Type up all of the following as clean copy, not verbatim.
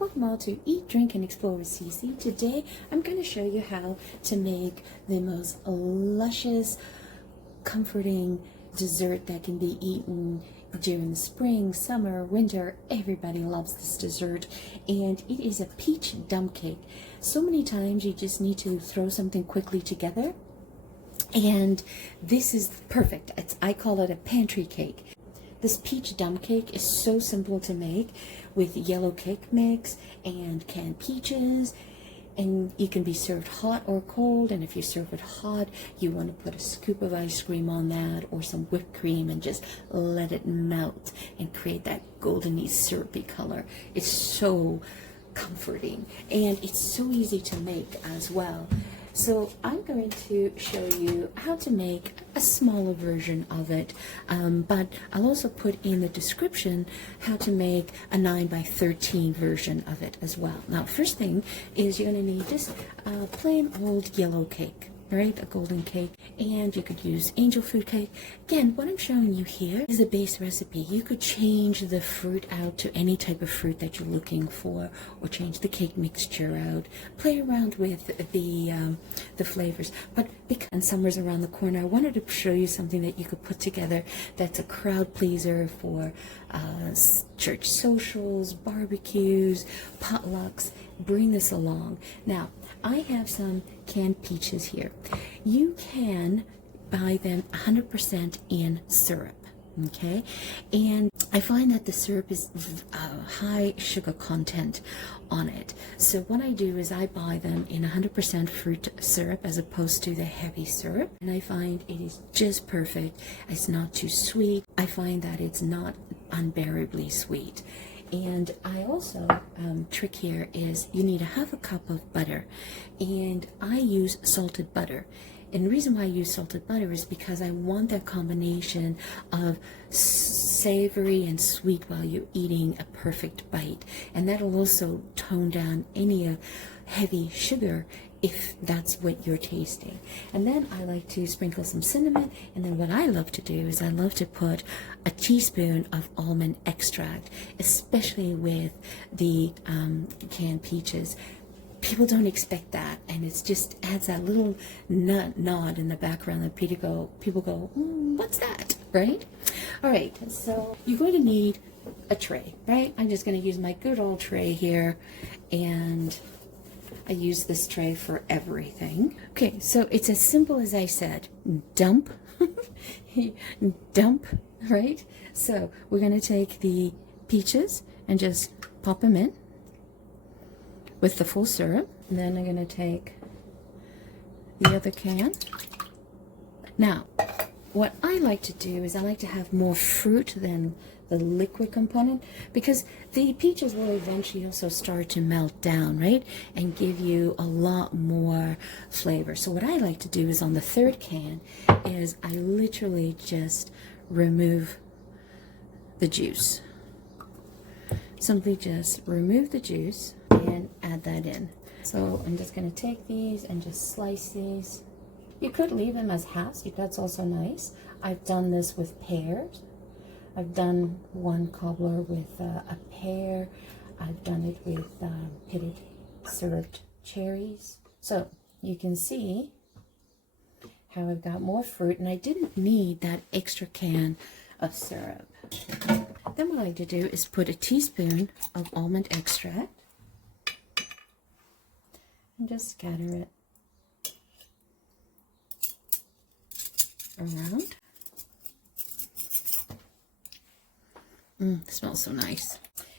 Welcome all to Eat, Drink, and Explore with Cece. Today I'm going to show you how to make the most luscious, comforting dessert that can be eaten during the spring, summer, winter. Everybody loves this dessert, and it is a peach dump cake. So many times you just need to throw something quickly together, and this is perfect. I call it a pantry cake. This peach dump cake is so simple to make with yellow cake mix and canned peaches, and it can be served hot or cold. And if you serve it hot, you want to put a scoop of ice cream on that or some whipped cream and just let it melt and create that goldeny syrupy color. It's so comforting and it's so easy to make as well. So I'm going to show you how to make a smaller version of it, but I'll also put in the description how to make a 9x13 version of it as well. Now, first thing is you're going to need just plain old yellow cake, right? A golden cake, and you could use angel food cake. Again, what I'm showing you here is a base recipe. You could change the fruit out to any type of fruit that you're looking for, or change the cake mixture out. Play around with the flavors. But because summer's around the corner, I wanted to show you something that you could put together that's a crowd pleaser for church socials, barbecues, potlucks. Bring this along. Now, I have some canned peaches here. You can buy them 100% in syrup, okay? And I find that the syrup is high sugar content on it. So what I do is I buy them in 100% fruit syrup as opposed to the heavy syrup. And I find it is just perfect. It's not too sweet. I find that it's not unbearably sweet. And I also, trick here is you need a half a cup of butter, and I use salted butter. And the reason why I use salted butter is because I want that combination of savory and sweet while you're eating a perfect bite. And that'll also tone down any heavy sugar if that's what you're tasting. And then I like to sprinkle some cinnamon, and then what I love to do is I love to put a teaspoon of almond extract, especially with the canned peaches. People don't expect that, and it just adds that little nod in the background that people go, what's that, right? All right, so you're going to need a tray, right? I'm just going to use my good old tray here, and I use this tray for everything. Okay, so it's as simple as I said. Dump, dump, right? So we're going to take the peaches and just pop them in with the full syrup. And then I'm going to take the other can. Now, what I like to do is I like to have more fruit than the liquid component, because the peaches will eventually also start to melt down, right, and give you a lot more flavor. So what I like to do is on the third can is I literally just remove the juice. Simply just remove the juice and add that in. So I'm just going to take these and just slice these. You could leave them as halves, that's also nice. I've done this with pears. I've done one cobbler with a pear. I've done it with pitted syruped cherries. So you can see how I've got more fruit, and I didn't need that extra can of syrup. Then what I like to do is put a teaspoon of almond extract and just scatter it around. It smells so nice.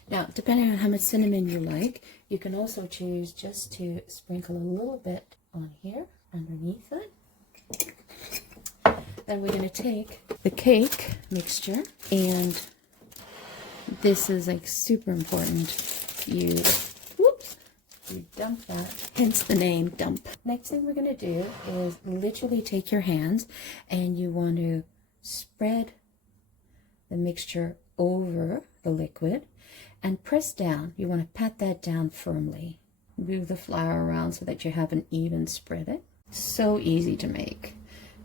Now, depending on how much cinnamon you like, you can also choose just to sprinkle a little bit on here underneath it. Then we're going to take the cake mixture, and this is like super important. You dump that, hence the name dump. Next thing we're going to do is literally take your hands and you want to spread the mixture over the liquid and press down. You want to pat that down firmly. Move the flour around so that you have an even spread. It so easy to make.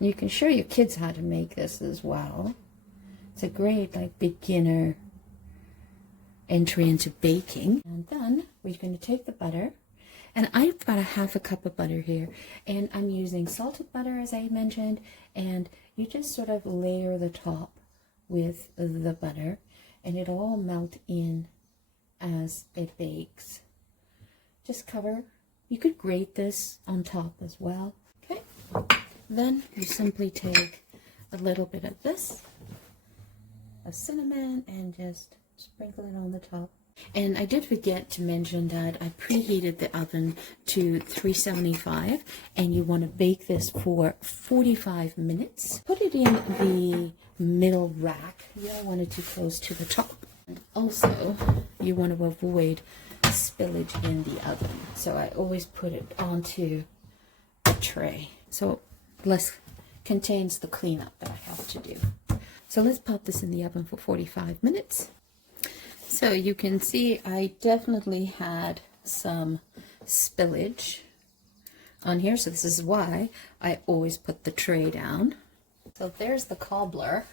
You can show your kids how to make this as well. It's a great beginner entry into baking. And then we're going to take the butter, and I've got a half a cup of butter here, and I'm using salted butter as I mentioned, and you just sort of layer the top with the butter and it'll all melt in as it bakes. Just cover. You could grate this on top as well. Okay, then you simply take a little bit of this, of cinnamon, and just sprinkle it on the top. And I did forget to mention that I preheated the oven to 375, and you want to bake this for 45 minutes. Put it in the middle rack. You don't want it too close to the top. And also, you want to avoid spillage in the oven. So I always put it onto a tray, so less contains the cleanup that I have to do. So let's pop this in the oven for 45 minutes. So you can see I definitely had some spillage on here, so this is why I always put the tray down. So there's the cobbler,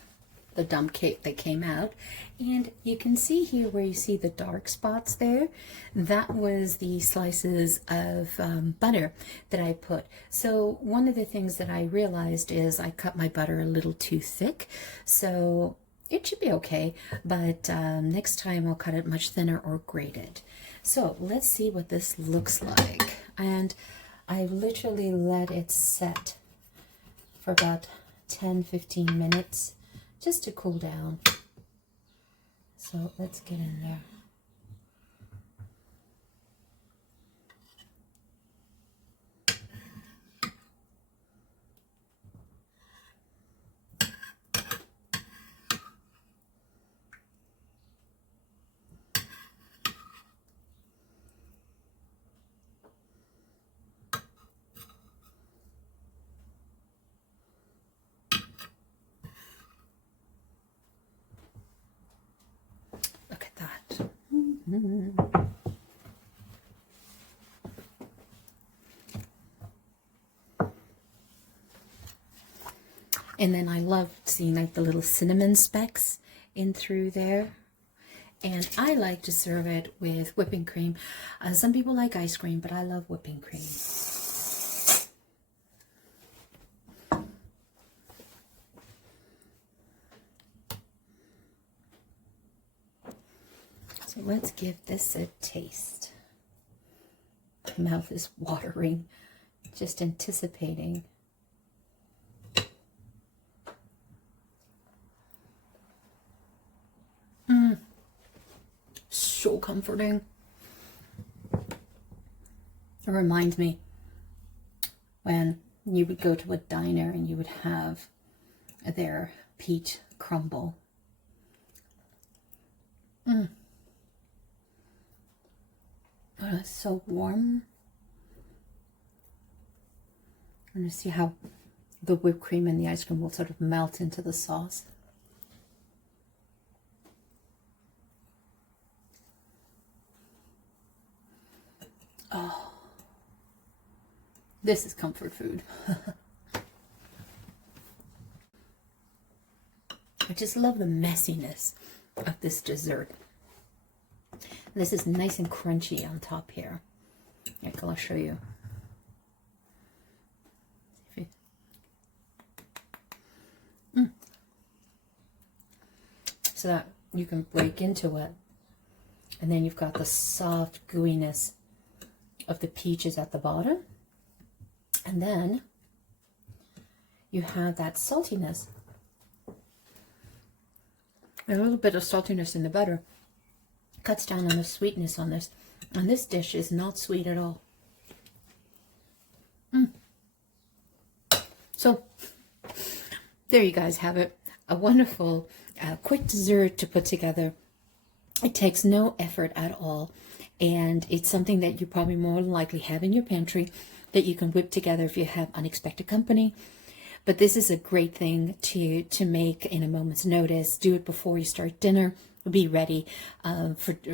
the dump cake that came out, and you can see here where you see the dark spots there, that was the slices of butter that I put. So one of the things that I realized is I cut my butter a little too thick, so it should be okay, but next time I'll cut it much thinner or grate it. So let's see what this looks like. And I literally let it set for about 10-15 minutes just to cool down. So let's get in there. And then I love seeing like the little cinnamon specks in through there. And I like to serve it with whipping cream. Some people like ice cream, but I love whipping cream. So let's give this a taste. My mouth is watering, just anticipating. So comforting. It reminds me when you would go to a diner and you would have their peach crumble. Oh, it's so warm. I'm going to see how the whipped cream and the ice cream will sort of melt into the sauce. Oh, this is comfort food. I just love the messiness of this dessert. This is nice and crunchy on top here. Like, I'll show you. So that you can break into it. And then you've got the soft gooiness of the peaches at the bottom. And then you have that saltiness. A little bit of saltiness in the butter cuts down on the sweetness on this. And this dish is not sweet at all. So there you guys have it. A wonderful, quick dessert to put together. It takes no effort at all. And it's something that you probably more than likely have in your pantry that you can whip together if you have unexpected company. But this is a great thing to make in a moment's notice. Do it before you start dinner. Be ready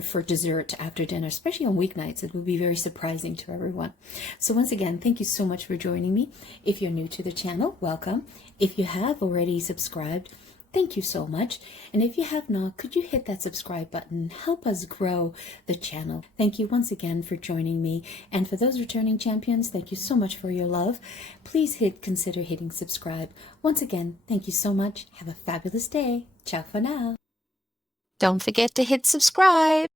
for dessert after dinner, especially on weeknights. It will be very surprising to everyone. So once again, thank you so much for joining me. If you're new to the channel, welcome. If you have already subscribed, Thank you so much. And if you have not, could you hit that subscribe button? Help us grow the channel. Thank you once again for joining me. And for those returning champions, thank you so much for your love. Please consider hitting subscribe. Once again, thank you so much. Have a fabulous day. Ciao for now. Don't forget to hit subscribe.